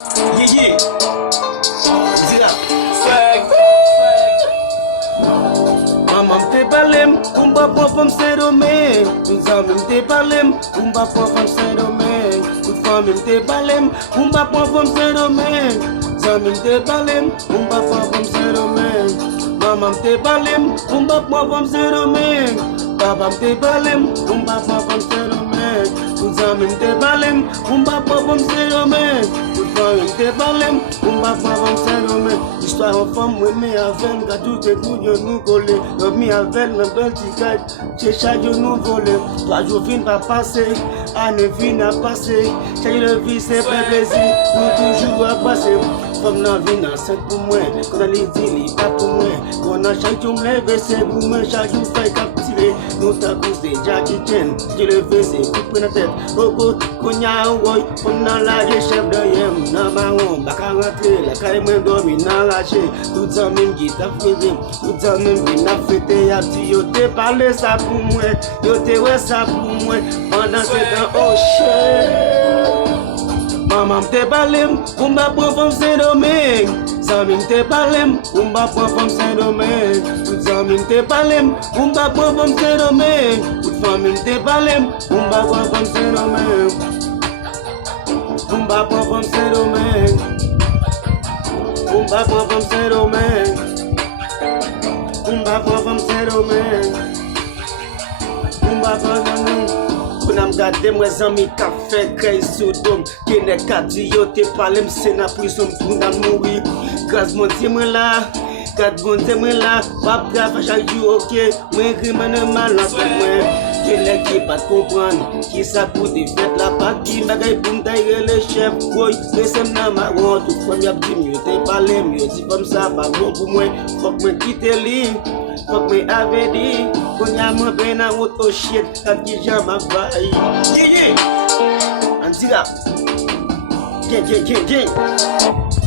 Yeah, yeah. Zira. Swag. Mamam te balem, kumba popam serome. Uzamim te balem, kumba popam serome. Ufamim te balem, kumba popam serome. Zamim te balem, kumba popam serome. Mamam te balem, kumba popam serome. Babam te balem, kumba popam serome. Uzamim te balem, kumba popam serome. Ufamim te balem, kumba popam serome. Histoire en femme, oui, mais avec, quand tout est tout, je nous collé. Dormi avec, le bel ticage, j'ai chaque jour nous volé. 3 jours fin pas passer, année fin à passer. Chaque le vie, c'est pas plaisir, nous toujours à passer. Comme la vie n'a c'est pour moi, quand on dit, il pas pour moi. Quand on a chaque jour levé, c'est pour moi, chaque jour fait captiver. Nous t'as poussé Jackie Chan, je le fais, c'est couper la tête. Au bout, qu'on y a un boy, on a la chef de yem, n'a pas on, bah qu'à rentrer, la caille me dormi, n'a lâché. Tout ça même qui t'a fait, tout ça même qui n'a fait, y'a dit, yo t'es parlé ça pour moi, yo t'es ouais ça pour moi, pendant ce temps, oh shit. Mamam te balem, kumba pofam se domingue. Zamim te balem, kumba pofam se domingue. Tout zamim te balem, kumba pofam se domingue. Tout famim te balem, kumba pofam se domingue. Kumba pofam se domingue. Kumba pofam se domingue. Kumba pofam se domingue. Kumba pofam se domingue. Nam gade mwen zami ka fe kay sou dom. Kene ka di yo te pale mse na prison pou nan mouri. Grâce mon Dieu mwen la, kat bon Dieu mwen la. Pap grave chaque jour ok, mwen rimen mal nan tête mwen. Kene ki pat kompran, ki sa pou de fête la pat ki bagay pou m'daye le chef boy. Resem nan maron, tout fois m'yap di myo te pale, myo di comme ça pas bon pour mwen. Fok mwen kite li. Fuck me avedi, konya mo bena wot oh shit, kat ki jama vai. Yeah yeah, Anzira, gang gang gang gang.